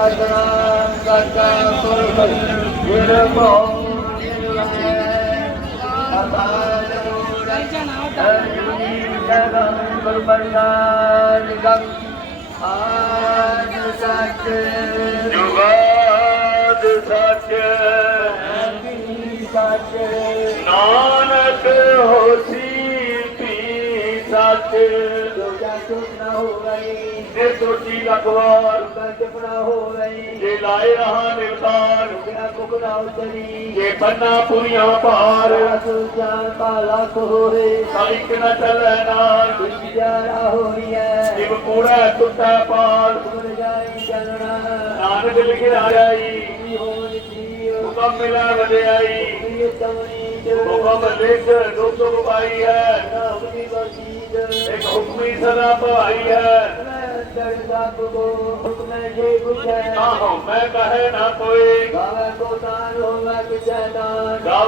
Satya, Satya, Satya, ਸੱਚ। ਦੂਜਾ ਚੁੱਪ ਨਾ ਹੋ ਗਈ ਜੇ ਸੋਚੀ ਲਖਵਾਰ ਦੁਕਾ ਚੁਪਣਾ ਹੋ ਗਈ ਜੇ ਲਾਏ ਰਹਾ ਨਿਰਤਾਨ ਦੁਕਾ ਕੁਕੜਾ ਉਤਰੀ ਜੇ ਬੰਨਾ ਪੁਰੀਆਂ ਭਾਰ। ਸੁਜਾ ਕਾਲਾ ਕੋਰੇ ਤਾਂ ਇੱਕ ਨਾ ਚੱਲੈ ਨਾਲ ਵਿਚਾਰਾ ਹੋਈਐ ਜਿਵ ਕੂੜਾ ਟੁੱਟੈ ਪਾਲ ਤੁਰ ਜਾਈ ਜਨਣਾ ਨਾਨਕ ਲਿਖਿਆ ਜਾਈ। ਕੀ ਹੋਣ ਜੀਉ ਹੁਕਮ ਮਿਲਾ ਚ ਹੁਕਮ ਦੁਖ ਦੁਖ ਪਾਈ ਹੈ। ਦੀ ਹੁਕਮੀ ਸਦਾ ਭਾਈ ਹੈ। ਮੈਂ ਕੁਛ ਹੈ ਮੈਂ ਕਹੇ ਨਾ ਕੋਈ। ਗਾਵੇ ਕੋ ਤਾਨ ਹੋਵੇ ਕਿਛੈ ਦਾਨ ਗਾ